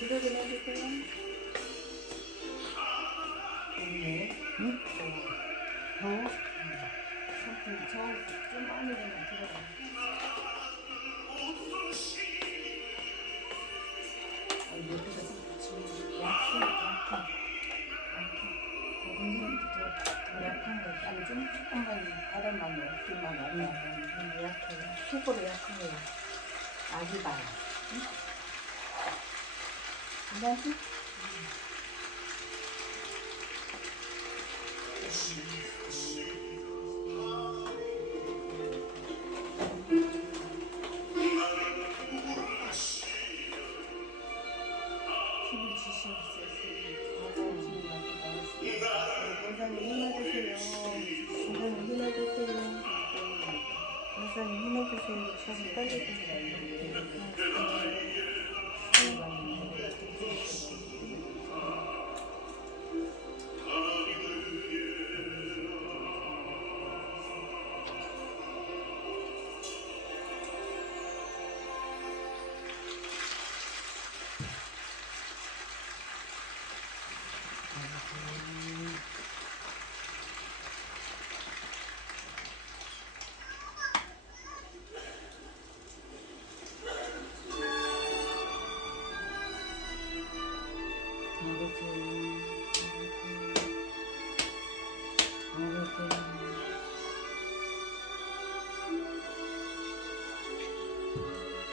기도 좀 해주세요. 네. 응? 더워? 좀 많이 되면 들어가. 여기가 지금 약해. 더 약한 거, 아니 좀 조금만 바람만 없기만 하면 약해요. 속으로 약한 거예요. 아기 바람. 응? 괜찮지? 힘을 주시옵소서. 원사님 힘내주세요. 원사님 힘내주세요. 원사님 힘내주세요. 사실 떨리세요.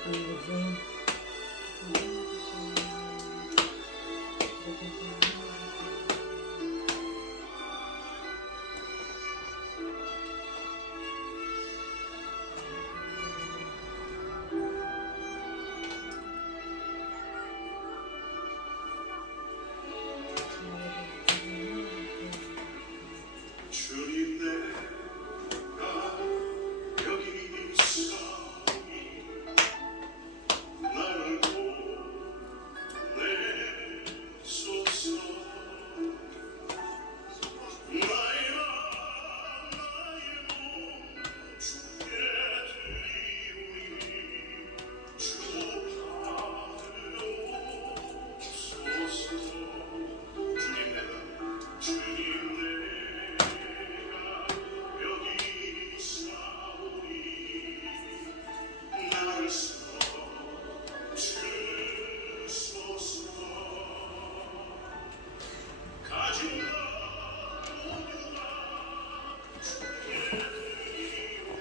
이것은 주님 내가 여기 있사오니 나를 보내소서. 나의 몸 주께 드리오니 주 받으옵소서. 주님 내가 여기 있사오니 나를 써주소서. 가진 것 모두가 주께 드리오니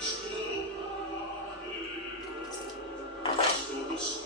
주 받으옵소서.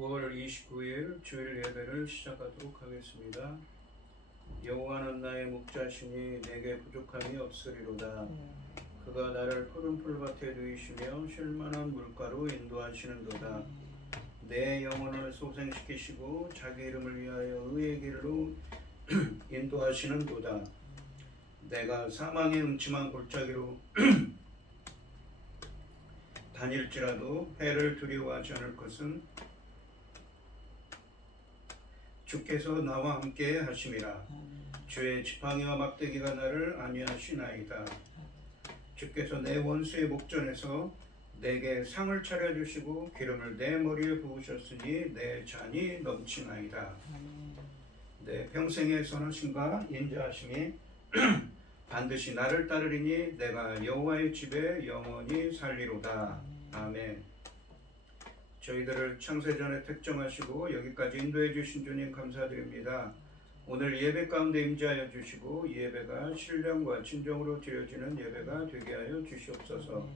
(9월 29일) 주일 예배를 시작하도록 하겠습니다. 여호와는 나의 목자시니 내게 부족함이 없으리로다. 그가 나를 푸른 풀밭에 누이시며 쉴만한 물가로 인도하시는도다. 내 영혼을 소생시키시고 자기 이름을 위하여 의의 길로 인도하시는도다. 내가 사망의 음침한 골짜기로 다닐지라도 해를 두려워하지 않을 것은 주께서 나와 함께 하심이라. 주의 지팡이와 막대기가 나를 안위하시나이다. 주께서 내 원수의 목전에서 내게 상을 차려주시고 기름을 내 머리에 부으셨으니 내 잔이 넘치나이다. 내 평생의 선하심과 인자하심이 반드시 나를 따르리니 내가 여호와의 집에 영원히 살리로다. 아멘. 저희들을 창세전에 택정하시고 여기까지 인도해 주신 주님 감사드립니다. 오늘 예배 가운데 임재하여 주시고 이 예배가 신령과 진정으로 드려지는 예배가 되게 하여 주시옵소서.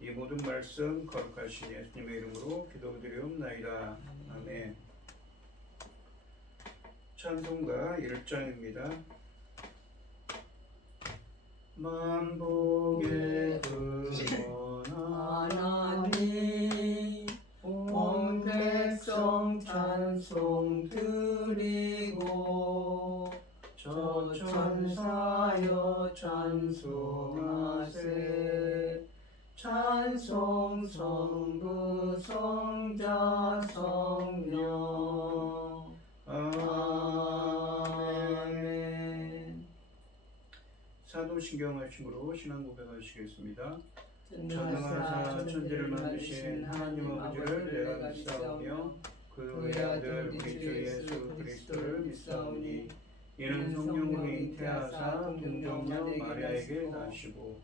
이 모든 말씀 거룩하신 예수님의 이름으로 기도드리옵나이다. 아멘. 찬송가 1장입니다. 만복의 하나님 온 백성 찬송 드리고 저 천사여 찬송하세 찬송 성부 성자 성령 아멘. 사도신경 말씀으로 신앙 고백하시겠습니다. 전능하사 천지를 만드신 하나님 아버지를 내가 믿사오며 그의 아들 우리 주 예수 그리스도를 믿사오니 이는 성령으로 잉태하사 동정녀 마리아에게 나시고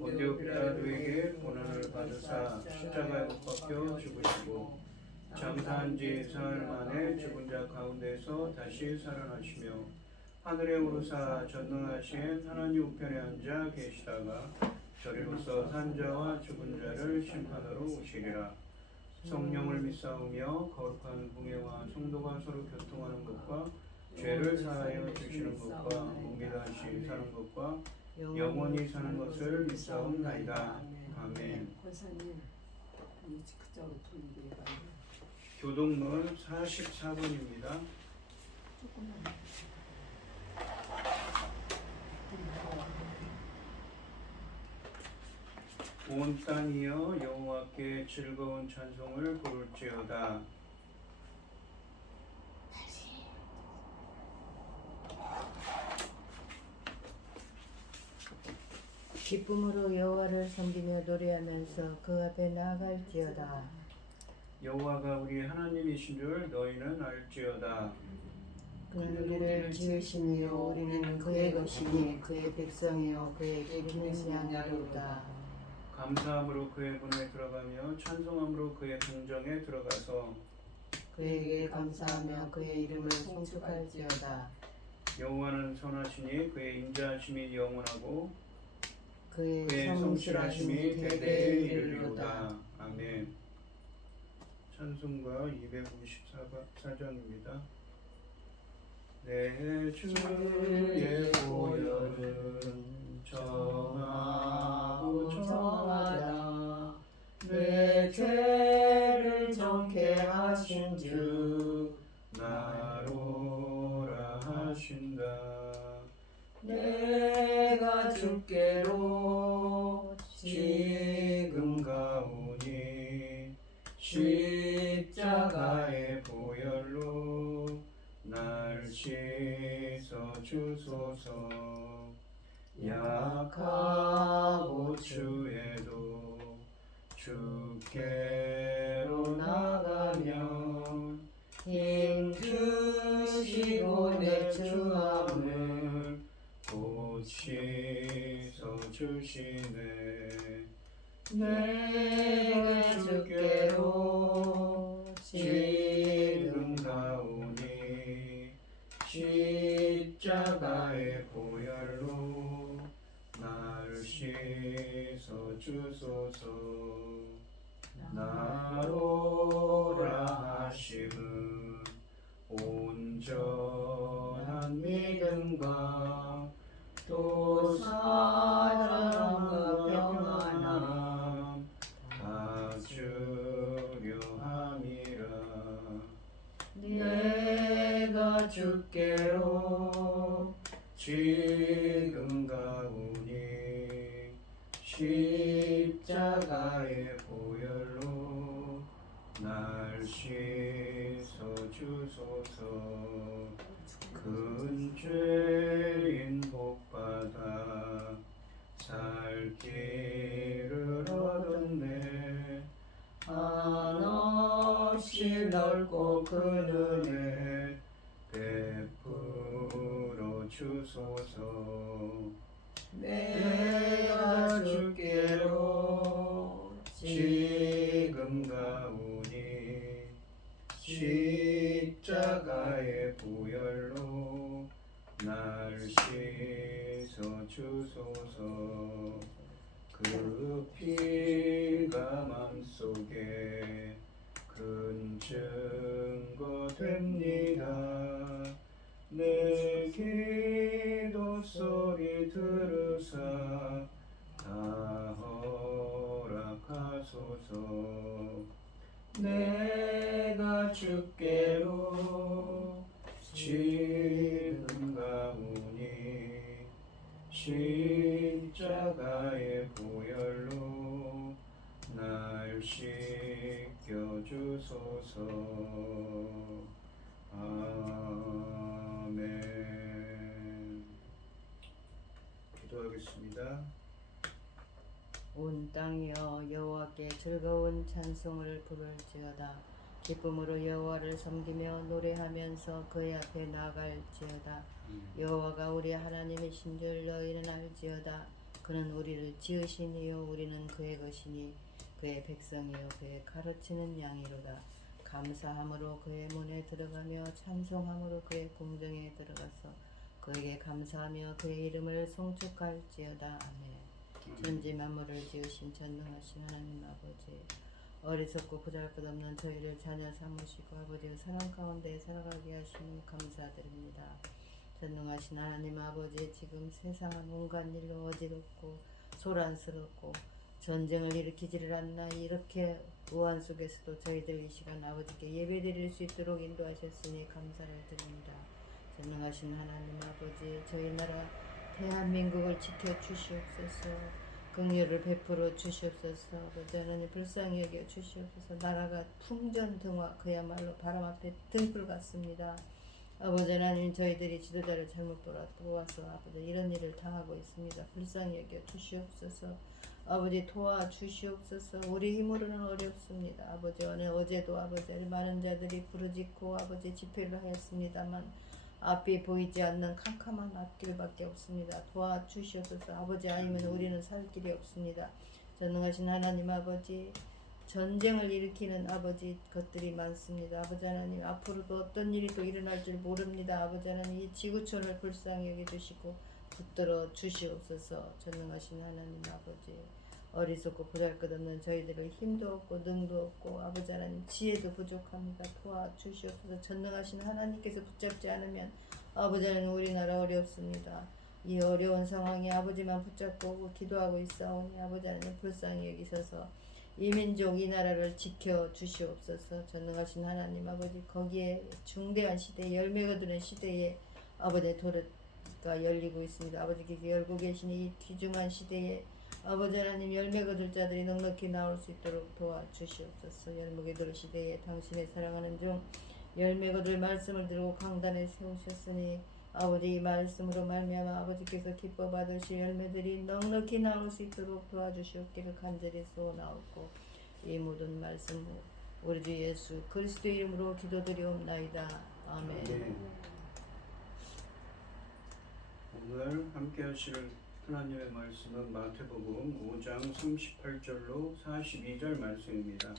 본디오 빌라도에게 고난을 받으사 십자가에 못 박혀 죽으시고 장사한 지 사흘 만에 죽은 자 가운데서 다시 살아나시며 하늘에 오르사 전능하신 하나님 우편에 앉아 계시다가 저리로서 산자와 죽은 자를 심판하러 오시리라. 성령을 믿사오며 거룩한 공예와 성도가 서로 교통하는 것과 죄를 사하여 주시는 것과 몸이 다시 사는 것과 영원히 사는 것을 믿사옵나이다. 아멘. 권사님 그쪽으로 돌리게 해봐요. 교동문 44번입니다. 조금만. 온 땅이여 여호와께 즐거운 찬송을 부를지어다. 기쁨으로 여호와를 섬기며 노래하면서 그 앞에 나아갈지어다. 여호와가 우리 하나님이신 줄 너희는 알지어다. 그는 우리를 지으시니요 우리는 그의 것이니 그의 백성이요 그에게 기는 양이로다. 감사함으로 그의 문에 들어가며 찬송함으로 그의 궁정에 들어가서 그에게 감사하며 그의 이름을 송축할지어다. 여호와는 선하시니 그의 인자하심이 영원하고 그의 그의 성실하심이 성실하심이 대대에 대대에 이르리로다. 이르리로다. 아멘. 찬송가 254장입니다. 내 주의 보혈은 정하고 정하다 내 죄를 정케 하신 주 나로라 하신다. 내가 주께로 지금 가오니 십자가의 보혈로 날 씻어 주소서. 약하고 추해도 주께로 나가면 힘 주시고 내 주함을 곧 씻어 주시네. 내가 주께로 지금 가오니 십자가의 보혈로 날 씻어 주소서. 나로라 하심은 온전한 믿음과 또 사랑과 평안함 다 주려 함이라. 내가 주께로 지금 가오니 십자가의 보혈로 날 씻어 주소서. 큰 죄인 복받아 살 길을 얻었네. 큰 은혜 베풀어 주소서. 내가 주께로 지금 가오니 십자가의 보혈로 날 씻어 주소서. 그 피가 맘속에 큰 증거 됩니다. 내 기도 소리 들으사 다 허락하소서. 내가 주께로 지금 가오니 십자가의 보혈로 날 씻겨 주소서. 아멘. 기도하겠습니다. 온 땅이여 여호와께 즐거운 찬송을 부를지어다. 기쁨으로 여호와를 섬기며 노래하면서 그의 앞에 나아갈지어다. 여호와가 우리 하나님이신 줄 너희는 알지어다. 그는 우리를 지으신 이요 우리는 그의 것이니 그의 백성이요 그의 가르치는 양이로다. 감사함으로 그의 문에 들어가며 찬송함으로 그의 궁정에 들어가서 그에게 감사하며 그의 이름을 송축할지어다. 아멘. 전지 만물을 지으신 전능하신 하나님 아버지, 어리석고 보잘것없는 저희를 자녀 삼으시고 아버지의 사랑 가운데 살아가게 하시니 감사드립니다. 전능하신 하나님 아버지, 지금 세상은 온갖 일로 어지럽고 소란스럽고 전쟁을 일으키지를 않나 이렇게 우한 속에서도 저희들 이 시간 아버지께 예배드릴 수 있도록 인도하셨으니 감사를 드립니다. 전능하신 하나님 아버지, 저희 나라 대한민국을 지켜주시옵소서. 긍휼을 베풀어 주시옵소서. 아버지 하나님 불쌍히 여겨 주시옵소서. 나라가 풍전등화 그야말로 바람 앞에 등불 같습니다. 아버지 하나님, 저희들이 지도자를 잘못 도와서 아버지 이런 일을 당하고 있습니다. 불쌍히 여겨 주시옵소서. 아버지 도와주시옵소서. 우리 힘으로는 어렵습니다. 아버지 어제도 아버지 많은 자들이 부르짖고 아버지 집회를 하였습니다만 앞이 보이지 않는 캄캄한 앞길밖에 없습니다. 도와주시옵소서. 아버지 아니면 우리는 살 길이 없습니다. 전능하신 하나님 아버지, 전쟁을 일으키는 아버지 것들이 많습니다. 아버지 하나님, 앞으로도 어떤 일이 또 일어날 줄 모릅니다. 아버지 하나님, 이 지구촌을 불쌍히 여겨주시고 붙들어 주시옵소서. 전능하신 하나님 아버지, 어리석고 보잘것없는 저희들을 힘도 없고 능도 없고 아버지 하나님 지혜도 부족합니다. 도와주시옵소서. 전능하신 하나님께서 붙잡지 않으면 아버지 하나님 우리나라 어렵습니다. 이 어려운 상황에 아버지만 붙잡고 기도하고 있사오니 아버지 하나님 불쌍히 여기셔서 이 민족 이 나라를 지켜주시옵소서. 전능하신 하나님 아버지, 거기에 중대한 시대에 열매 거두는 시대에 아버지 도래가 열리고 있습니다. 아버지께서 열고 계시니 이 귀중한 시대에 아버지 하나님 열매 거둘 자들이 넉넉히 나올 수 있도록 도와주시옵소서. 열매 거둘 시대에 당신의 사랑하는 중 열매 거둘 말씀을 들고 강단에 세우셨으니 아버지 이 말씀으로 말미암아 아버지께서 기뻐 받으실 열매들이 넉넉히 나올 수 있도록 도와주시옵기를 간절히 소원하옵고 이 모든 말씀 우리 주 예수 그리스도 이름으로 기도드리옵나이다. 아멘. 네. 오늘 함께 하실 하나님의 말씀은 마태복음 5장 38절로 42절 말씀입니다.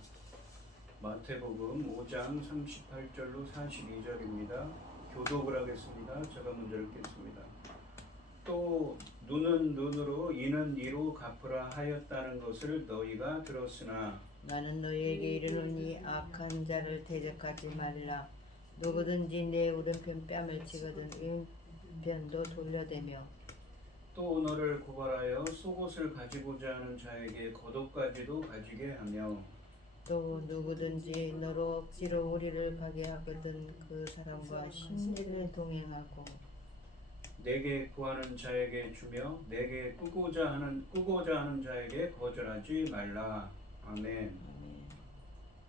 마태복음 5장 38절로 42절입니다. 교독을 하겠습니다. 제가 먼저 읽겠습니다. 또 눈은 눈으로 이는 이로 갚으라 하였다는 것을 너희가 들었으나 나는 너희에게 이르노니 악한 자를 대적하지 말라. 누구든지 내 오른편 뺨을 치거든 왼편도 돌려대며 또 너를 고발하여 속옷을 가지고자 하는 자에게 겉옷까지도 가지게 하며 또 누구든지 너로 억지로 우리를 가게 하거든 그 사람과 심리를 동행하고 내게 구하는 자에게 주며 내게 꾸고자 하는 자에게 거절하지 말라. 아멘.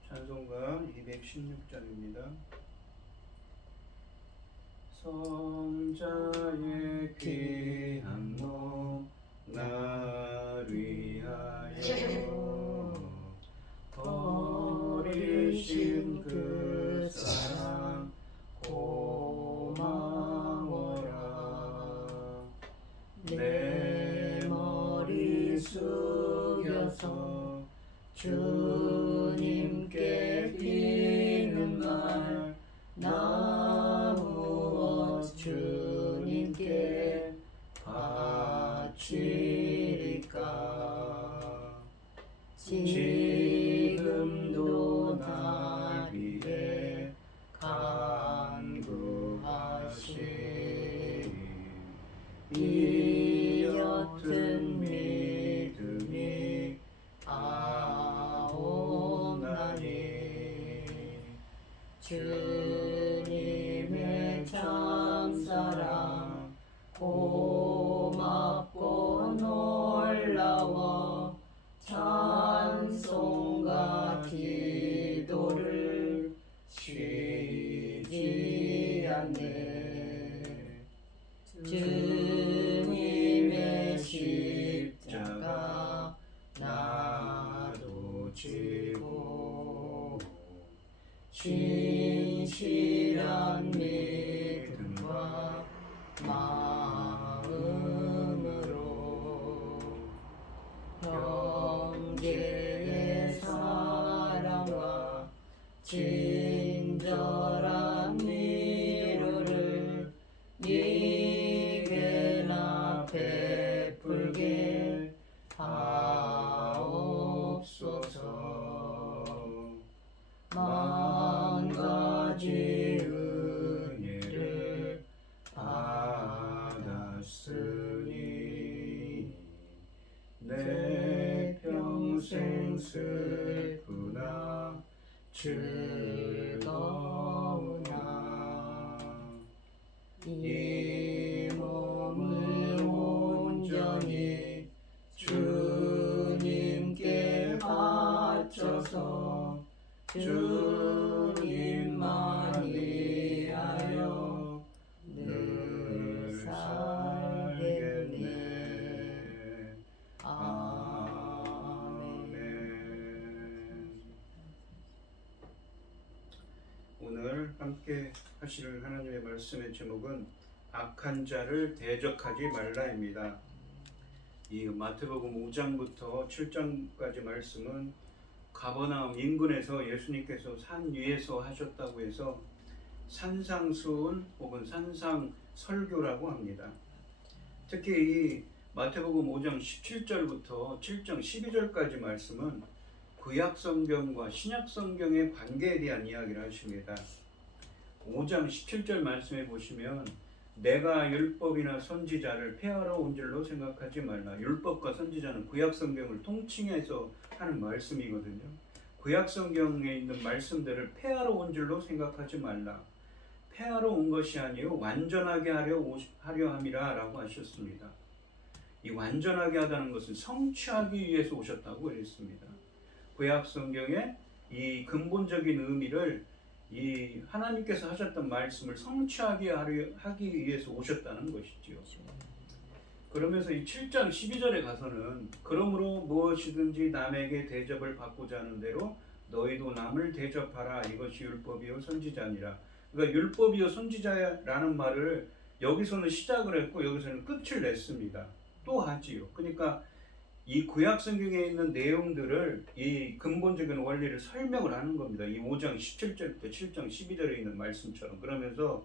찬송가 216장입니다. 성자의 귀한 몸 날 위하여 버리신 그 사랑 간구하심 이 옅은 믿음이 아옵나니 주님의 참사랑 고맙고 놀라워 찬송과 기도를 쉬지 않네 주님의 십자가 나도 지고 신실한 믿음과 마음으로 형제의 사랑과 친절한 위로를 네게나 베풀게 하옵소서 만 가지 은혜를 받았으니 내 평생 슬프나 즐거우나 이 몸을 온전히 주님께 바쳐서 주님만 위하여 늘 살겠네. 아멘. 오늘 함께 하실 하나님의 말씀의 제목은 악한 자를 대적하지 말라입니다. 이 마태복음 5장부터 7장까지 말씀은 가버나움 인근에서 예수님께서 산 위에서 하셨다고 해서 산상수훈 혹은 산상설교라고 합니다. 특히 이 마태복음 5장 17절부터 7장 12절까지 말씀은 구약성경과 신약성경의 관계에 대한 이야기를 하십니다. 5장 17절 말씀에 보시면 내가 율법이나 선지자를 폐하러 온 줄로 생각하지 말라. 율법과 선지자는 구약성경을 통칭해서 하는 말씀이거든요. 구약성경에 있는 말씀들을 폐하러 온 줄로 생각하지 말라. 폐하러 온 것이 아니요 완전하게 하려 함이라 라고 하셨습니다. 이 완전하게 하다는 것은 성취하기 위해서 오셨다고 그랬습니다. 구약성경의 이 근본적인 의미를 이 하나님께서 하셨던 말씀을 성취하게 하기 위해서 오셨다는 것이지요. 그러면서 이 7장 12절에 가서는 그러므로 무엇이든지 남에게 대접을 받고자 하는 대로 너희도 남을 대접하라. 이것이 율법이요 선지자니라. 그러니까 율법이요 선지자라는 말을 여기서는 시작을 했고 여기서는 끝을 냈습니다. 또 하지요. 그러니까 이 구약 성경에 있는 내용들을 이 근본적인 원리를 설명을 하는 겁니다. 이 5장 17절부터 7장 12절에 있는 말씀처럼. 그러면서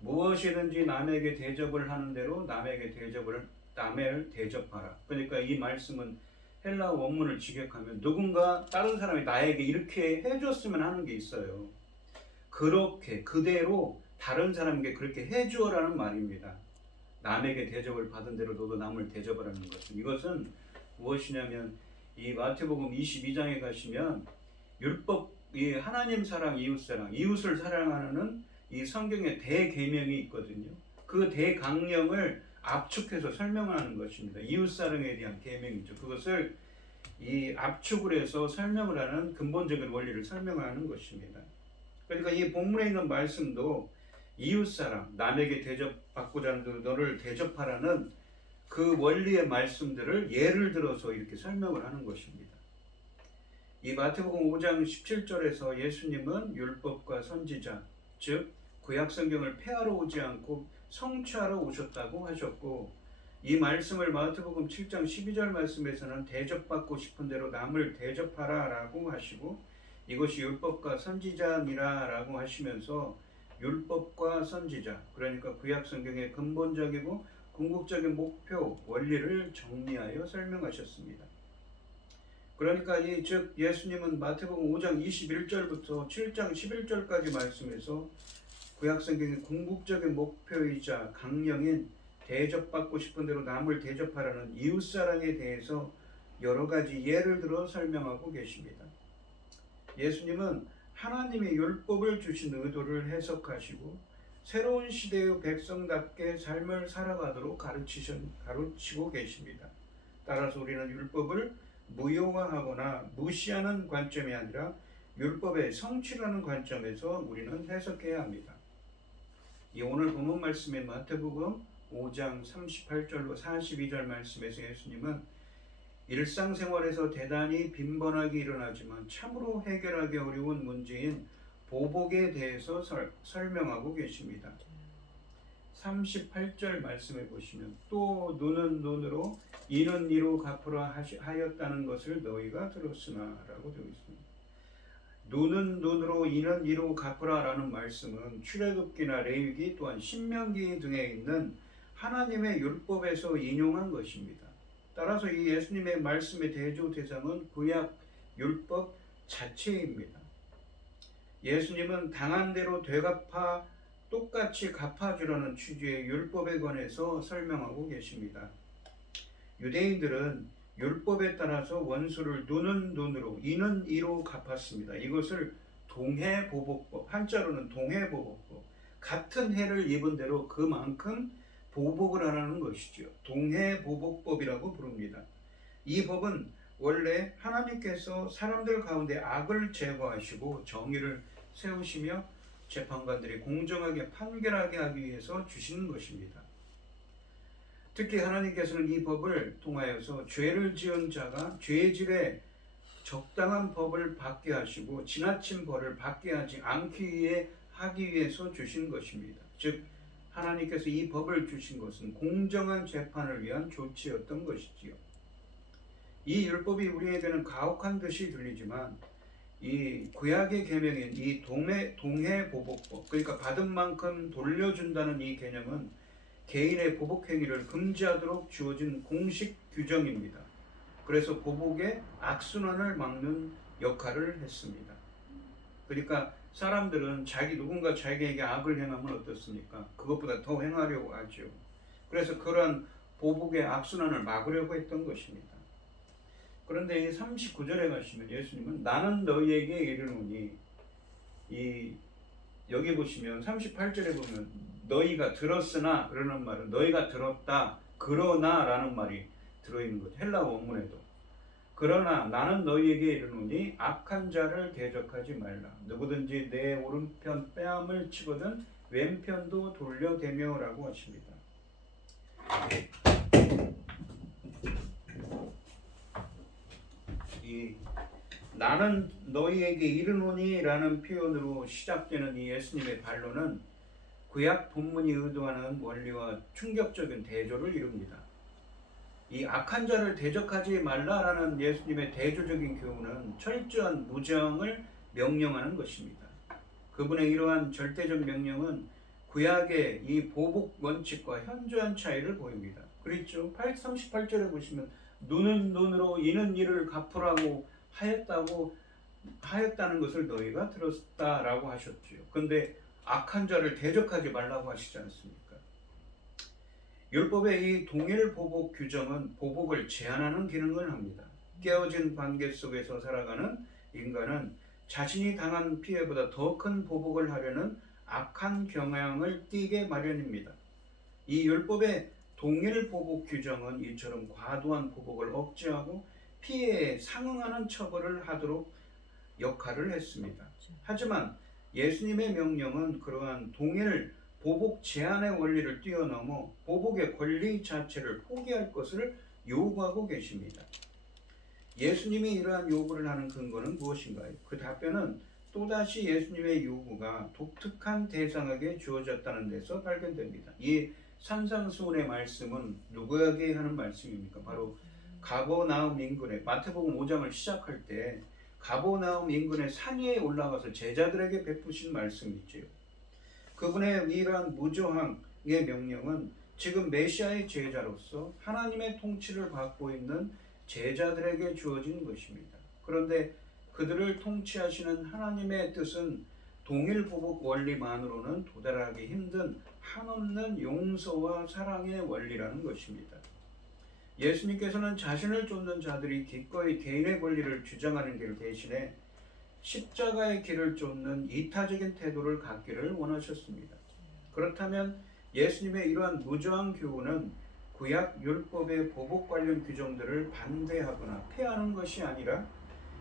무엇이든지 남에게 대접을 하는 대로 남을 대접하라. 그러니까 이 말씀은 헬라 원문을 직역하면 누군가 다른 사람이 나에게 이렇게 해줬으면 하는 게 있어요. 그렇게 그대로 다른 사람에게 그렇게 해주어라는 말입니다. 남에게 대접을 받은 대로 너도 남을 대접하라는 것은, 이것은 무엇이냐면 이 마태복음 22장에 가시면 율법, 이 하나님 사랑, 이웃 사랑, 이웃을 사랑하는 이 성경의 대계명이 있거든요. 그 대강령을 압축해서 설명하는 것입니다. 이웃 사랑에 대한 계명이죠. 그것을 이 압축을 해서 설명을 하는 근본적인 원리를 설명하는 것입니다. 그러니까 이 본문에 있는 말씀도 이웃사랑, 남에게 대접받고자 하는 너를 대접하라는 그 원리의 말씀들을 예를 들어서 이렇게 설명을 하는 것입니다. 이 마태복음 5장 17절에서 예수님은 율법과 선지자, 즉 구약성경을 폐하러 오지 않고 성취하러 오셨다고 하셨고, 이 말씀을 마태복음 7장 12절 말씀에서는 대접받고 싶은 대로 남을 대접하라 라고 하시고, 이것이 율법과 선지자니라 라고 하시면서 율법과 선지자, 그러니까 구약성경의 근본적이고 궁극적인 목표, 원리를 정리하여 설명하셨습니다. 그러니까 즉 예수님은 마태복음 5장 21절부터 7장 11절까지 말씀에서 구약성경의 궁극적인 목표이자 강령인 대접받고 싶은 대로 남을 대접하라는 이웃사랑에 대해서 여러 가지 예를 들어 설명하고 계십니다. 예수님은 하나님의 율법을 주신 의도를 해석하시고 새로운 시대의 백성답게 삶을 살아가도록 가르치고 계십니다. 따라서 우리는 율법을 무효화하거나 무시하는 관점이 아니라 율법의 성취라는 관점에서 우리는 해석해야 합니다. 이 오늘 본문 말씀인 마태복음 5장 38절로 42절 말씀에서 예수님은 일상생활에서 대단히 빈번하게 일어나지만 참으로 해결하기 어려운 문제인 보복에 대해서 설명하고 계십니다. 38절 말씀해 보시면 또 눈은 눈으로 이는 이로 갚으라 하였다는 것을 너희가 들었으나 라고 되어 있습니다. 눈은 눈으로 이는 이로 갚으라 라는 말씀은 출애굽기나 레위기 또한 신명기 등에 있는 하나님의 율법에서 인용한 것입니다. 따라서 이 예수님의 말씀의 대조 대상은 구약 율법 자체입니다. 예수님은 당한 대로 되갚아 똑같이 갚아주라는 취지의 율법에 관해서 설명하고 계십니다. 유대인들은 율법에 따라서 원수를 눈은 눈으로 이는 이로 갚았습니다. 이것을 동해보복법, 한자로는 동해보복법, 같은 해를 입은 대로 그만큼 보복을 하라는 것이죠. 동해보복법이라고 부릅니다. 이 법은 원래 하나님께서 사람들 가운데 악을 제거하시고 정의를 세우시며 재판관들이 공정하게 판결하게 하기 위해서 주시는 것입니다. 특히 하나님께서는 이 법을 통하여서 죄를 지은 자가 죄질에 적당한 법을 받게 하시고 지나친 벌을 받게 하지 않기 위해서 주신 것입니다. 즉 하나님께서 이 법을 주신 것은 공정한 재판을 위한 조치였던 것이지요. 이 율법이 우리에게는 가혹한 듯이 들리지만 이 구약의 계명인 이 동해보복법, 그러니까 받은 만큼 돌려준다는 이 개념은 개인의 보복 행위를 금지하도록 주어진 공식 규정입니다. 그래서 보복의 악순환을 막는 역할을 했습니다. 그러니까 사람들은 누군가 자기에게 악을 행하면 어떻습니까? 그것보다 더 행하려고 하죠. 그래서 그러한 보복의 악순환을 막으려고 했던 것입니다. 그런데 이 39절에 가시면 예수님은 나는 너희에게 이르노니, 여기 보시면 38절에 보면 너희가 들었으나 그러는 말은 너희가 들었다 그러나 라는 말이 들어있는 거죠. 헬라어 원문에도. 그러나 나는 너희에게 이르노니 악한 자를 대적하지 말라. 누구든지 내 오른편 뺨을 치거든 왼편도 돌려대며 라고 하십니다. 나는 너희에게 이르노니 라는 표현으로 시작되는 이 예수님의 반론은 구약 본문이 의도하는 원리와 충격적인 대조를 이룹니다. 이 악한 자를 대적하지 말라라는 예수님의 대조적인 교훈은 철저한 무장을 명령하는 것입니다. 그분의 이러한 절대적 명령은 구약의 이 보복 원칙과 현저한 차이를 보입니다. 그렇죠? 38절에 보시면 눈은 눈으로 이는 이를 갚으라고 하였다는 것을 너희가 들었다라고 하셨죠. 그런데 악한 자를 대적하지 말라고 하시지 않습니까? 율법의 이 동일 보복 규정은 보복을 제한하는 기능을 합니다. 깨어진 관계 속에서 살아가는 인간은 자신이 당한 피해보다 더 큰 보복을 하려는 악한 경향을 띠게 마련입니다. 이 율법의 동일 보복 규정은 이처럼 과도한 보복을 억제하고 피해에 상응하는 처벌을 하도록 역할을 했습니다. 하지만 예수님의 명령은 그러한 동일 보복 제한의 원리를 뛰어넘어 보복의 권리 자체를 포기할 것을 요구하고 계십니다. 예수님이 이러한 요구를 하는 근거는 무엇인가요? 그 답변은 또다시 예수님의 요구가 독특한 대상에게 주어졌다는 데서 발견됩니다. 이 산상수훈의 말씀은 누구에게 하는 말씀입니까? 바로 가버나움 인근에, 마태복음 5장을 시작할 때 가버나움 인근의 산 위에 올라가서 제자들에게 베푸신 말씀이지요. 그분의 이러한 무저항의 명령은 지금 메시아의 제자로서 하나님의 통치를 받고 있는 제자들에게 주어진 것입니다. 그런데 그들을 통치하시는 하나님의 뜻은 동일 보복 원리만으로는 도달하기 힘든 한없는 용서와 사랑의 원리라는 것입니다. 예수님께서는 자신을 쫓는 자들이 기꺼이 개인의 권리를 주장하는 길 대신에 십자가의 길을 쫓는 이타적인 태도를 갖기를 원하셨습니다. 그렇다면 예수님의 이러한 무저항 교훈은 구약 율법의 보복 관련 규정들을 반대하거나 폐하는 것이 아니라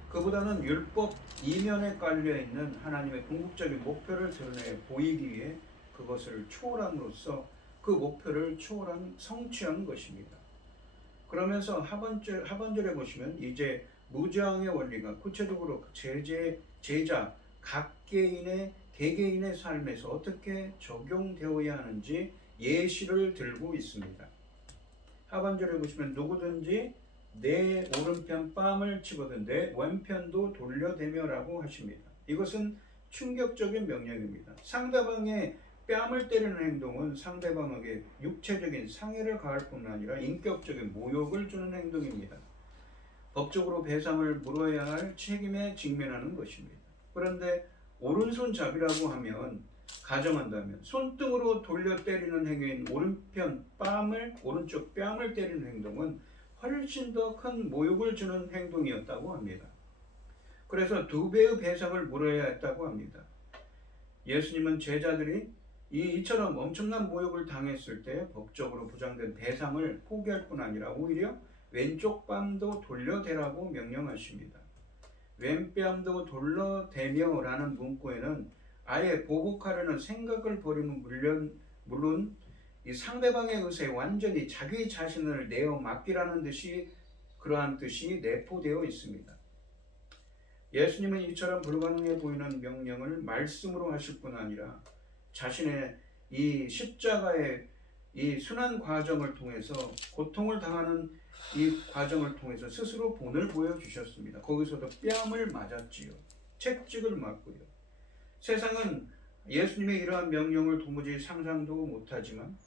그보다는 율법 이면에 깔려있는 하나님의 궁극적인 목표를 드러내 보이기 위해 그것을 초월함으로써 그 목표를 성취한 것입니다. 그러면서 하반절에 보시면 이제 무저항의 원리가 구체적으로 제자 각 개개인의 삶에서 어떻게 적용되어야 하는지 예시를 들고 있습니다. 하반절에 보시면 누구든지 내 오른편 뺨을 집어든 내 왼편도 돌려대며라고 하십니다. 이것은 충격적인 명령입니다. 상대방의 뺨을 때리는 행동은 상대방에게 육체적인 상해를 가할 뿐 아니라 인격적인 모욕을 주는 행동입니다. 법적으로 배상을 물어야 할 책임에 직면하는 것입니다. 그런데 오른손잡이라고 하면 가정한다면 손등으로 돌려 때리는 행위인 오른쪽 뺨을 때리는 행동은 훨씬 더 큰 모욕을 주는 행동이었다고 합니다. 그래서 2배의 배상을 물어야 했다고 합니다. 예수님은 제자들이 이처럼 엄청난 모욕을 당했을 때 법적으로 보장된 배상을 포기할 뿐 아니라 오히려 왼쪽 뺨도 돌려대라고 명령하십니다. 왼뺨도 돌려대며라는 문구에는 아예 보복하려는 생각을 버리면 물론 이 상대방의 의사에 완전히 자기 자신을 내어 맡기라는 그러한 뜻이 내포되어 있습니다. 예수님은 이처럼 불가능해 보이는 명령을 말씀으로 하실 뿐 아니라 자신의 이 십자가의 이 순환 과정을 통해서 고통을 당하는 이 과정을 통해서 스스로 본을 보여주셨습니다. 거기서도 뺨을 맞았지요. 채찍을 맞고요. 세상은 예수님의 이러한 명령을 도무지 상상도 못하지만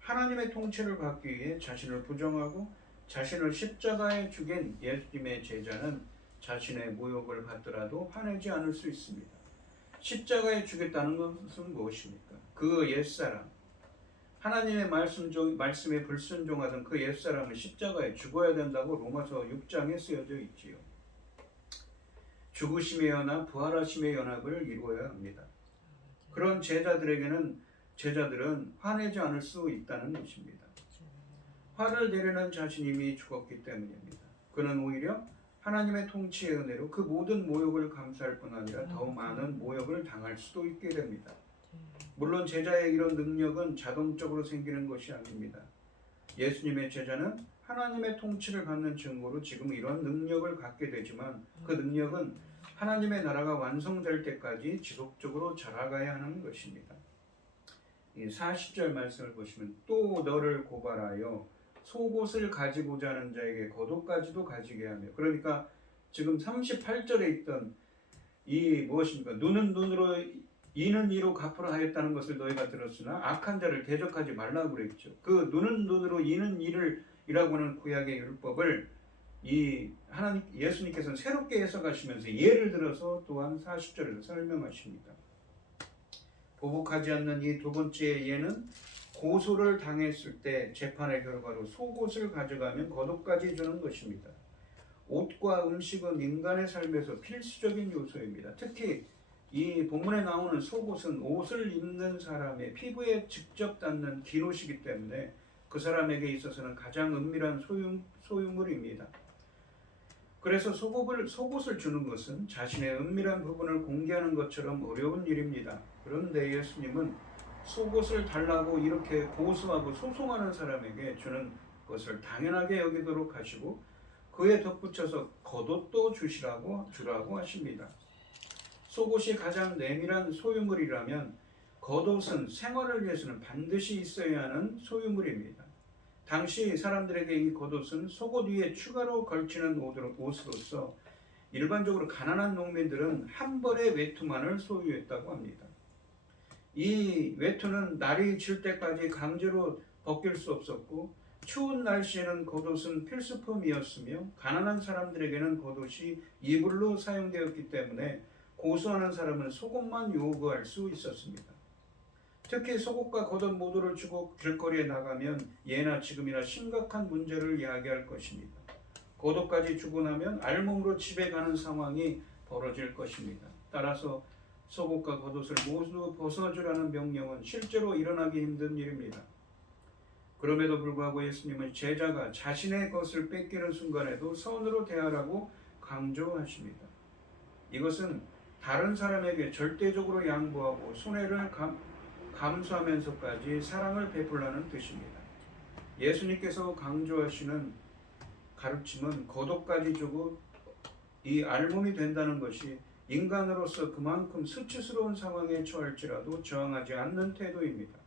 하나님의 통치를 받기 위해 자신을 부정하고 자신을 십자가에 죽인 예수님의 제자는 자신의 모욕을 받더라도 화내지 않을 수 있습니다. 십자가에 죽였다는 것은 무엇입니까? 그 옛사람, 하나님의 말씀에 불순종하던 그 옛사람은 십자가에 죽어야 된다고 로마서 6장에 쓰여져 있지요. 죽으심의 연합, 부활하심의 연합을 이루어야 합니다. 그런 제자들은 화내지 않을 수 있다는 것입니다. 화를 내려는 자신이 이미 죽었기 때문입니다. 그는 오히려 하나님의 통치의 은혜로 그 모든 모욕을 감수할 뿐 아니라 더 많은 모욕을 당할 수도 있게 됩니다. 물론 제자의 이런 능력은 자동적으로 생기는 것이 아닙니다. 예수님의 제자는 하나님의 통치를 받는 증거로 지금 이런 능력을 갖게 되지만 그 능력은 하나님의 나라가 완성될 때까지 지속적으로 자라가야 하는 것입니다. 이 40절 말씀을 보시면 또 너를 고발하여 속옷을 가지고자 하는 자에게 겉옷까지도 가지게 하며, 그러니까 지금 38절에 있던 이 무엇입니까? 눈은 눈으로 이는 이로 갚으라 하였다는 것을 너희가 들었으나 악한 자를 대적하지 말라고 그랬죠. 그 눈은 눈으로 이는 이라고 하는 구약의 율법을 예수님께서는 새롭게 해석하시면서 예를 들어서 또한 40절에서 설명하십니다. 보복하지 않는 이 두 번째 예는 고소를 당했을 때 재판의 결과로 속옷을 가져가면 겉옷까지 주는 것입니다. 옷과 음식은 인간의 삶에서 필수적인 요소입니다. 특히 이 본문에 나오는 속옷은 옷을 입는 사람의 피부에 직접 닿는 긴 옷이기 때문에 그 사람에게 있어서는 가장 은밀한 소유물입니다. 그래서 속옷을 주는 것은 자신의 은밀한 부분을 공개하는 것처럼 어려운 일입니다. 그런데 예수님은 속옷을 달라고 이렇게 고소하고 소송하는 사람에게 주는 것을 당연하게 여기도록 하시고 그에 덧붙여서 겉옷도 주라고 하십니다. 속옷이 가장 내밀한 소유물이라면 겉옷은 생활을 위해서는 반드시 있어야 하는 소유물입니다. 당시 사람들에게 이 겉옷은 속옷 위에 추가로 걸치는 옷으로서 일반적으로 가난한 농민들은 한 벌의 외투만을 소유했다고 합니다. 이 외투는 날이 질 때까지 강제로 벗길 수 없었고 추운 날씨에는 겉옷은 필수품이었으며 가난한 사람들에게는 겉옷이 이불로 사용되었기 때문에 고수하는 사람은 속옷만 요구할 수 있었습니다. 특히 속옷과 겉옷 모두를 주고 길거리에 나가면 예나 지금이나 심각한 문제를 야기할 것입니다. 겉옷까지 주고 나면 알몸으로 집에 가는 상황이 벌어질 것입니다. 따라서 속옷과 겉옷을 모두 벗어주라는 명령은 실제로 일어나기 힘든 일입니다. 그럼에도 불구하고 예수님은 제자가 자신의 것을 뺏기는 순간에도 선으로 대하라고 강조하십니다. 이것은 다른 사람에게 절대적으로 양보하고 손해를 감수하면서까지 사랑을 베풀라는 뜻입니다. 예수님께서 강조하시는 가르침은 겉옷까지 주고 이 알몸이 된다는 것이 인간으로서 그만큼 수치스러운 상황에 처할지라도 저항하지 않는 태도입니다.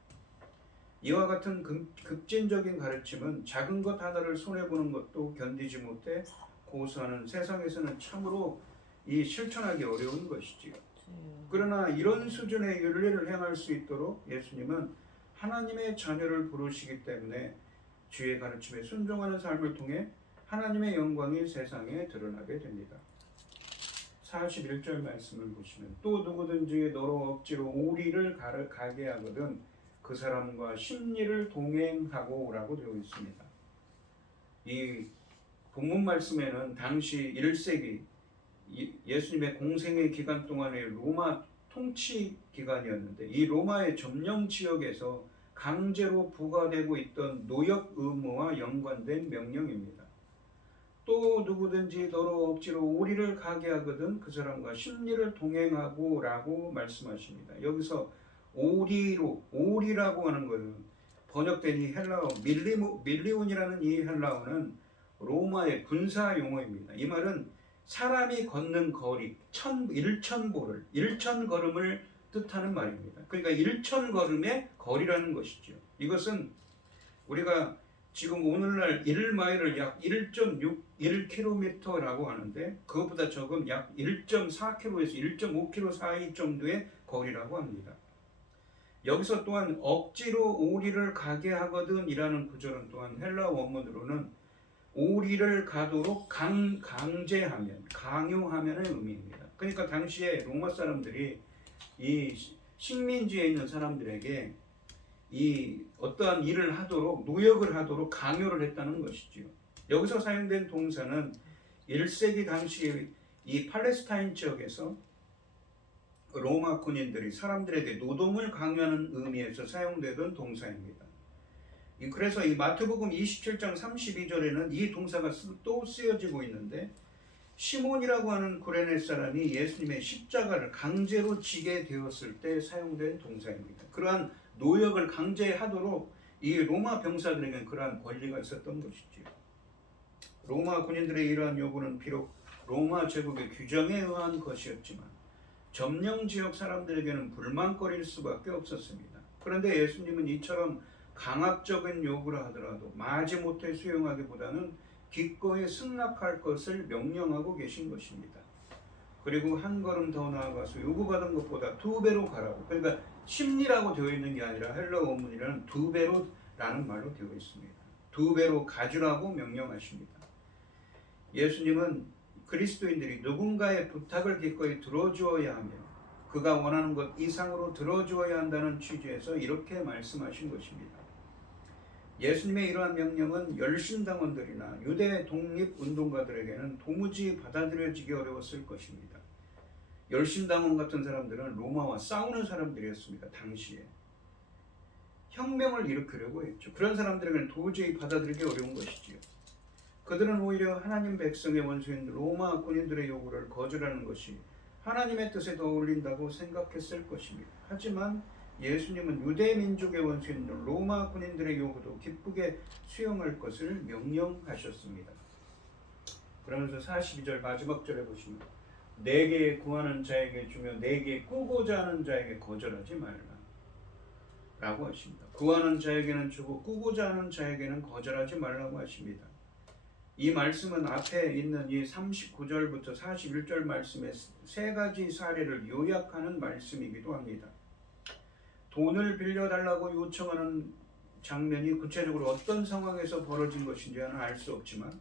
이와 같은 급진적인 가르침은 작은 것 하나를 손해보는 것도 견디지 못해 고수하는 세상에서는 참으로 이 실천하기 어려운 것이지요. 그러나 이런 수준의 윤리를 행할 수 있도록 예수님은 하나님의 자녀를 부르시기 때문에 주의 가르침에 순종하는 삶을 통해 하나님의 영광이 세상에 드러나게 됩니다. 41절 말씀을 보시면 또 누구든지 너로 억지로 오리를 가게 하거든 그 사람과 십리를 동행하고 라고 되어 있습니다. 이 본문 말씀에는 당시 1세기 예수님의 공생의 기간 동안의 로마 통치 기간이었는데 이 로마의 점령 지역에서 강제로 부과되고 있던 노역 의무와 연관된 명령입니다. 또 누구든지 너로 억지로 오리를 가게 하거든 그 사람과 십리를 동행하고 라고 말씀하십니다. 여기서 오리라고 하는 것은 번역된 이 헬라어 밀리온이라는 이 헬라어는 로마의 군사 용어입니다. 이 말은 사람이 걷는 거리, 1,000걸음을 뜻하는 말입니다. 그러니까 1,000걸음의 거리라는 것이죠. 이것은 우리가 지금 오늘날 1마일을 약 1.61km라고 하는데 그것보다 적은 약 1.4km에서 1.5km 사이 정도의 거리라고 합니다. 여기서 또한 억지로 오리를 가게 하거든 이라는 구절은 또한 헬라 원문으로는 오리를 가도록 강제하면, 강요하면의 의미입니다. 그러니까 당시에 로마 사람들이 이 식민지에 있는 사람들에게 이 어떠한 일을 하도록 노역을 하도록 강요를 했다는 것이지요. 여기서 사용된 동사는 1세기 당시 이 팔레스타인 지역에서 로마 군인들이 사람들에게 노동을 강요하는 의미에서 사용되던 동사입니다. 그래서 이 마태복음 27장 32절에는 이 동사가 또 쓰여지고 있는데 시몬이라고 하는 구레네 사람이 예수님의 십자가를 강제로 지게 되었을 때 사용된 동사입니다. 그러한 노역을 강제하도록 이 로마 병사들에게는 그러한 권리가 있었던 것이지요. 로마 군인들의 이러한 요구는 비록 로마 제국의 규정에 의한 것이었지만 점령 지역 사람들에게는 불만거릴 수밖에 없었습니다. 그런데 예수님은 이처럼 강압적인 요구를 하더라도 마지못해 수용하기보다는 기꺼이 승낙할 것을 명령하고 계신 것입니다. 그리고 한 걸음 더 나아가서 요구받은 것보다 2배로 가라고. 그러니까 십리라고 되어 있는 게 아니라 헬라 원문이라는 2배로라는 말로 되어 있습니다. 2배로 가주라고 명령하십니다. 예수님은 그리스도인들이 누군가의 부탁을 기꺼이 들어주어야 하며 그가 원하는 것 이상으로 들어주어야 한다는 취지에서 이렇게 말씀하신 것입니다. 예수님의 이러한 명령은 열심당원들이나 유대 독립운동가들에게는 도무지 받아들여지기 어려웠을 것입니다. 열심당원 같은 사람들은 로마와 싸우는 사람들이었습니다. 당시에. 혁명을 일으키려고 했죠. 그런 사람들에게는 도저히 받아들이기 어려운 것이지요. 그들은 오히려 하나님 백성의 원수인 로마 군인들의 요구를 거절하는 것이 하나님의 뜻에 더 어울린다고 생각했을 것입니다. 하지만 예수님은 유대 민족의 원수인 로마 군인들의 요구도 기쁘게 수용할 것을 명령하셨습니다. 그러면서 42절 마지막 절에 보시면 내게 구하는 자에게 주며 내게 꾸고자 하는 자에게 거절하지 말라 라고 하십니다. 구하는 자에게는 주고 꾸고자 하는 자에게는 거절하지 말라고 하십니다. 이 말씀은 앞에 있는 이 39절부터 41절 말씀의 세 가지 사례를 요약하는 말씀이기도 합니다. 돈을 빌려달라고 요청하는 장면이 구체적으로 어떤 상황에서 벌어진 것인지는 알 수 없지만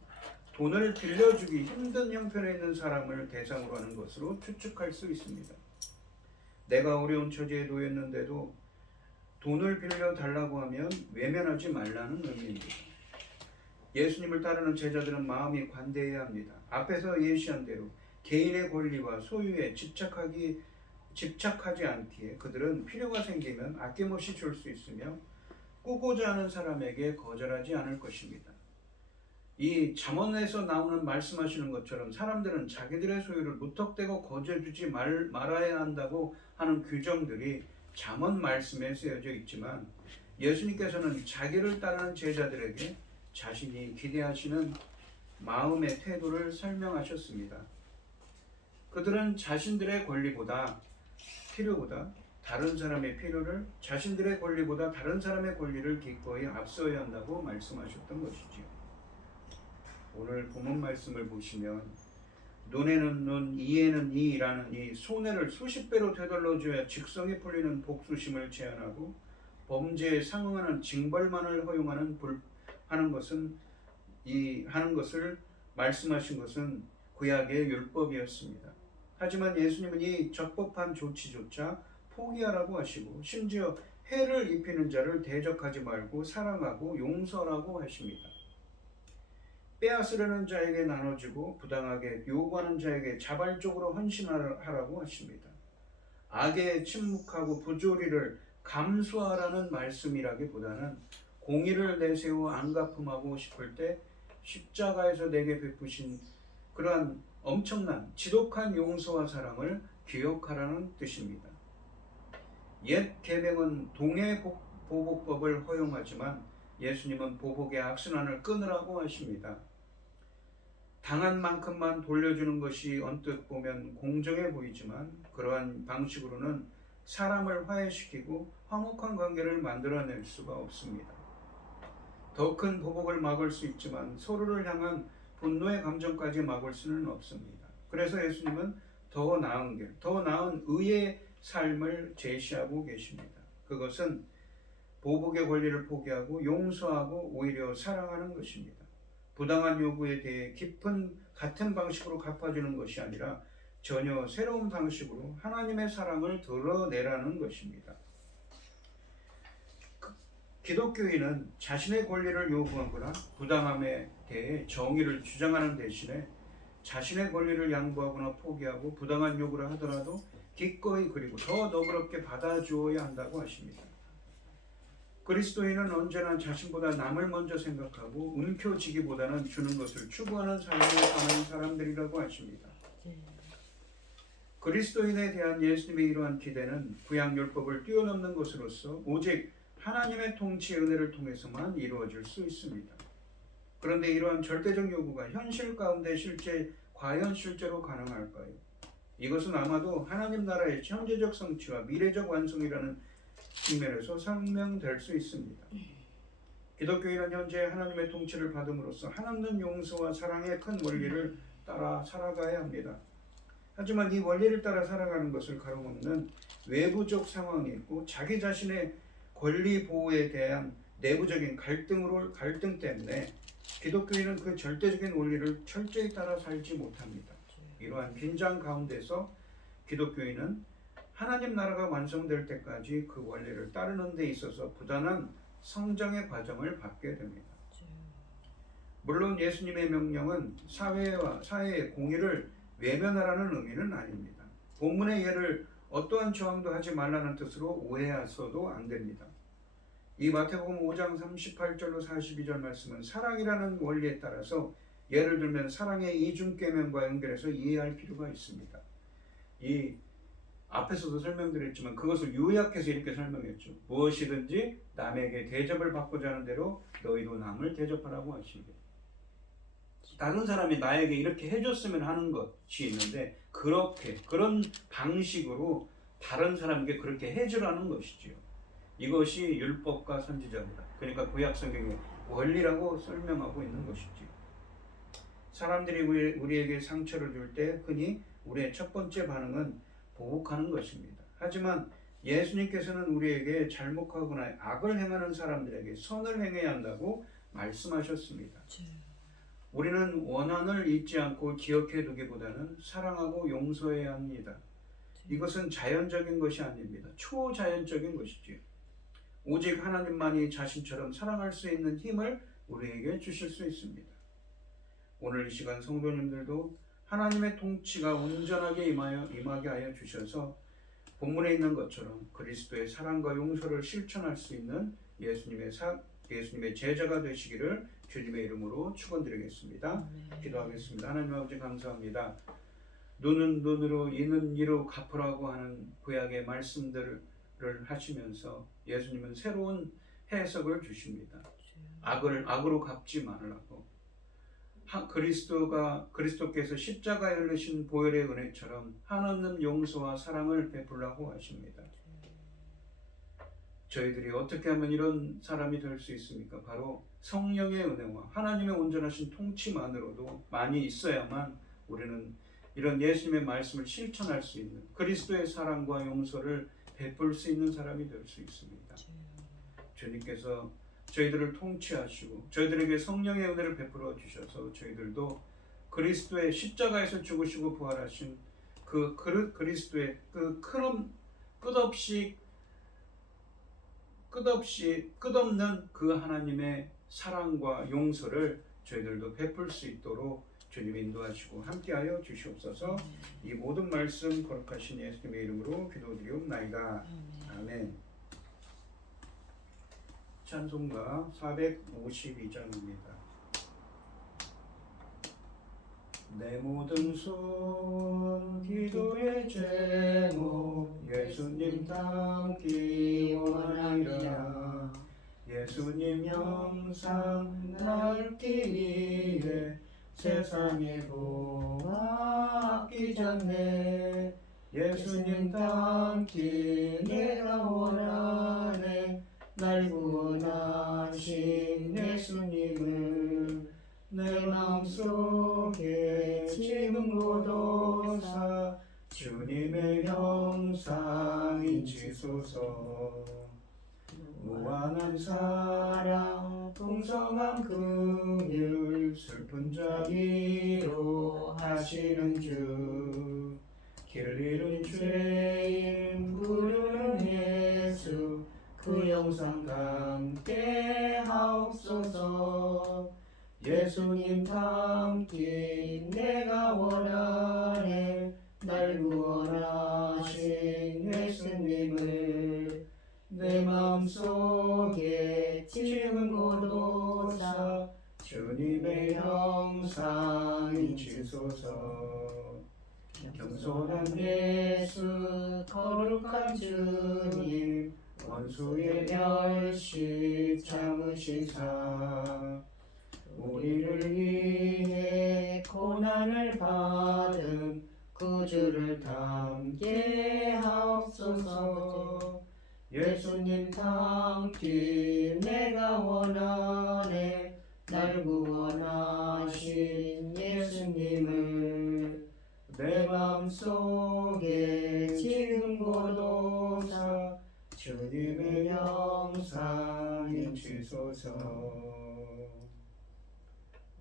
돈을 빌려주기 힘든 형편에 있는 사람을 대상으로 하는 것으로 추측할 수 있습니다. 내가 어려운 처지에 놓였는데도 돈을 빌려달라고 하면 외면하지 말라는 의미입니다. 예수님을 따르는 제자들은 마음이 관대해야 합니다. 앞에서 예시한 대로 개인의 권리와 소유에 집착하지 않기에 그들은 필요가 생기면 아낌없이 줄 수 있으며 꾸고자 하는 사람에게 거절하지 않을 것입니다. 이 잠언에서 나오는 말씀하시는 것처럼 사람들은 자기들의 소유를 무턱대고 거저주지 말아야 한다고 하는 규정들이 잠언 말씀에 쓰여져 있지만 예수님께서는 자기를 따르는 제자들에게 자신이 기대하시는 마음의 태도를 설명하셨습니다. 그들은 자신들의 권리보다 필요보다 다른 사람의 필요를 자신들의 권리보다 다른 사람의 권리를 기꺼이 앞서야 한다고 말씀하셨던 것이지요. 오늘 본문 말씀을 보시면 눈에는 눈, 이에는 이라는 이 손해를 수십 배로 되돌려줘야 직성이 풀리는 복수심을 제한하고 범죄에 상응하는 징벌만을 허용하는 하는 것을 말씀하신 것은 구약의 율법이었습니다. 하지만 예수님은 이 적법한 조치조차 포기하라고 하시고 심지어 해를 입히는 자를 대적하지 말고 사랑하고 용서하라고 하십니다. 빼앗으려는 자에게 나눠주고 부당하게 요구하는 자에게 자발적으로 헌신하라고 하십니다. 악에 침묵하고 부조리를 감수하라는 말씀이라기보다는 공의를 내세워 안갚음하고 싶을 때 십자가에서 내게 베푸신 그러한 엄청난 지독한 용서와 사랑을 기억하라는 뜻입니다. 옛 계명은 동해 보복법을 허용하지만 예수님은 보복의 악순환을 끊으라고 하십니다. 당한 만큼만 돌려주는 것이 언뜻 보면 공정해 보이지만 그러한 방식으로는 사람을 화해시키고 화목한 관계를 만들어낼 수가 없습니다. 더 큰 보복을 막을 수 있지만 서로를 향한 분노의 감정까지 막을 수는 없습니다. 그래서 예수님은 더 나은 의의 삶을 제시하고 계십니다. 그것은 보복의 권리를 포기하고 용서하고 오히려 사랑하는 것입니다. 부당한 요구에 대해 같은 방식으로 갚아주는 것이 아니라 전혀 새로운 방식으로 하나님의 사랑을 드러내라는 것입니다. 기독교인은 자신의 권리를 요구하거나 부당함에 대해 정의를 주장하는 대신에 자신의 권리를 양보하거나 포기하고 부당한 요구를 하더라도 기꺼이 그리고 더 너그럽게 받아주어야 한다고 하십니다. 그리스도인은 언제나 자신보다 남을 먼저 생각하고 움켜쥐기보다는 주는 것을 추구하는 삶을 사는 사람들이라고 하십니다. 그리스도인에 대한 예수님의 이러한 기대는 구약율법을 뛰어넘는 것으로서 오직 하나님의 통치의 은혜를 통해서만 이루어질 수 있습니다. 그런데 이러한 절대적 요구가 현실 가운데 과연 실제로 가능할까요? 이것은 아마도 하나님 나라의 현재적 성취와 미래적 완성이라는 측면에서 설명될 수 있습니다. 기독교인은 현재 하나님의 통치를 받음으로써 한없는 용서와 사랑의 큰 원리를 따라 살아가야 합니다. 하지만 이 원리를 따라 살아가는 것을 가로막는 외부적 상황이 있고 자기 자신의 권리 보호에 대한 내부적인 갈등 때문에 기독교인은 그 절대적인 원리를 철저히 따라 살지 못합니다. 이러한 긴장 가운데서 기독교인은 하나님 나라가 완성될 때까지 그 원리를 따르는 데 있어서 부단한 성장의 과정을 받게 됩니다. 물론 예수님의 명령은 사회의 공의를 외면하라는 의미는 아닙니다. 본문의 예를 어떠한 저항도 하지 말라는 뜻으로 오해하셔도 안 됩니다. 이 마태복음 5장 38절로 42절 말씀은 사랑이라는 원리에 따라서 예를 들면 사랑의 이중계명과 연결해서 이해할 필요가 있습니다. 이 앞에서도 설명드렸지만 그것을 요약해서 이렇게 설명했죠. 무엇이든지 남에게 대접을 받고자 하는 대로 너희도 남을 대접하라고 하십니다. 다른 사람이 나에게 이렇게 해줬으면 하는 것이 있는데 그런 방식으로 다른 사람에게 그렇게 해주라는 것이지요. 이것이 율법과 선지자입니다. 그러니까 구약 성경의 원리라고 설명하고 있는 것이지요. 사람들이 우리에게 상처를 줄 때 흔히 우리의 첫 번째 반응은 보복하는 것입니다. 하지만 예수님께서는 우리에게 잘못하거나 악을 행하는 사람들에게 선을 행해야 한다고 말씀하셨습니다. 우리는 원한을 잊지 않고 기억해 두기보다는 사랑하고 용서해야 합니다. 이것은 자연적인 것이 아닙니다. 초자연적인 것이지요. 오직 하나님만이 자신처럼 사랑할 수 있는 힘을 우리에게 주실 수 있습니다. 오늘 이 시간 성도님들도 하나님의 통치가 온전하게 임하게 하여 주셔서 본문에 있는 것처럼 그리스도의 사랑과 용서를 실천할 수 있는 예수님의 제자가 되시기를 주님의 이름으로 축원드리겠습니다. 기도하겠습니다. 하나님 아버지 감사합니다. 눈은 눈으로 이는 이로 갚으라고 하는 구약의 말씀들을 하시면서 예수님은 새로운 해석을 주십니다. 악을 악으로 갚지 말라고. 그리스도께서 십자가에 흘리신 보혈의 은혜처럼 한없는 용서와 사랑을 베풀라고 하십니다. 저희들이 어떻게 하면 이런 사람이 될 수 있습니까? 바로 성령의 은혜와 하나님의 온전하신 통치만으로도 많이 있어야만 우리는 이런 예수님의 말씀을 실천할 수 있는 그리스도의 사랑과 용서를 베풀 수 있는 사람이 될 수 있습니다. 주님께서 저희들을 통치하시고 저희들에게 성령의 은혜를 베풀어 주셔서 저희들도 그리스도의 십자가에서 죽으시고 부활하신 그 그리스도의 그 끝없는 그 하나님의 사랑과 용서를 저희들도 베풀 수 있도록 주님 인도하시고 함께하여 주시옵소서. 이 모든 말씀 거룩하신 예수님의 이름으로 기도드리옵나이다. 아멘. 찬송가 452장입니다. 내 모든 손 기도의 제목 예수님 닮기 원하리라. 예수님 형상 닮기 위해 세상의 보아 아끼잖네. 예수님 닮기 내가 원하네. 날 구원하신 예수님을 내 마음속에 지금고도사 주님의 형상 인치소서. 무한한 사랑 풍성한 긍휼 슬픈 자 위로 하시는 주. 길을 잃은 죄인 부르는 예수 그 영상 함께 하옵소서. 예수님 닮기 내가 원하네. 날 구원하신 예수님을 내 마음속에 지금고도사 주님의 형상 인치소서. 겸손한 예수 거룩한 주님 원수의 멸시 참으시사 우리를 위해 고난을 받은 구주를 닮게 하옵소서. 예수님 닮기 내가 원하네. 날 구원하신 예수님을 내 마음속에 지금고도사 주님의 형상 인치소서.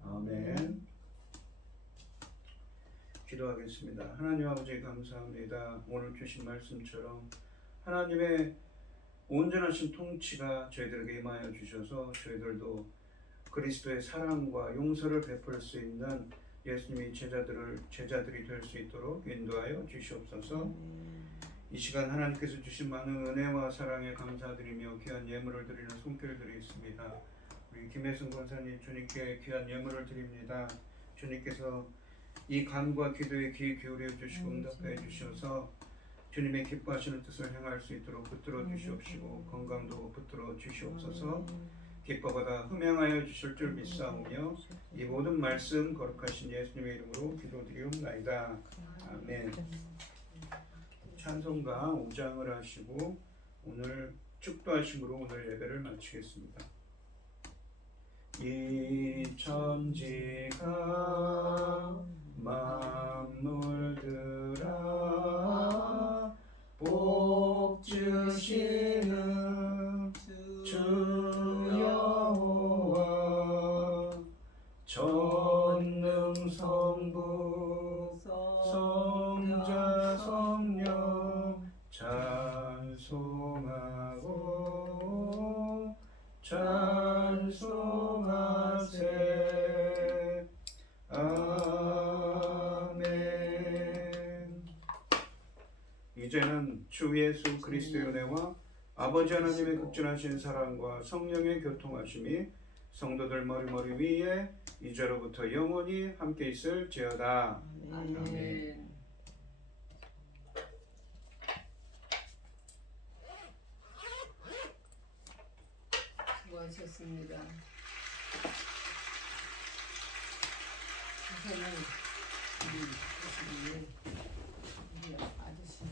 아멘. 기도하겠습니다. 하나님 아버지 감사합니다. 오늘 주신 말씀처럼 하나님의 온전하신 통치가 저희들에게 임하여 주셔서 저희들도 그리스도의 사랑과 용서를 베풀 수 있는 예수님의 제자들이 될 수 있도록 인도하여 주시옵소서. 이 시간 하나님께서 주신 많은 은혜와 사랑에 감사드리며 귀한 예물을 드리는 손길을 드리겠습니다. 우리 김혜승 권사님 주님께 귀한 예물을 드립니다. 주님께서 이 간과 기도에 귀 기울여 주시고 응답해 주셔서 주님의 기뻐하시는 뜻을 행할 수 있도록 붙들어 주시옵시고 건강도 붙들어 주시옵소서. 기뻐받아 흠양하여 주실 줄 믿사오며 이 모든 말씀 거룩하신 예수님의 이름으로 기도드리옵나이다. 아멘. 찬송가 5장을 하시고 오늘 축도하심으로 오늘 예배를 마치겠습니다. 이 천지가 만물들아 복 주시는 주 여호와 전능성부 성자 성령 찬송하고 찬송하세. 아멘. 이제는 주 예수 그리스도의 은혜와 아버지 하나님의 극진하신 사랑과 성령의 교통하심이 성도들 머리머리 위에 이제로부터 영원히 함께 있을지어다. 아멘. 수고하셨습니다. 우선은 우리 아저씨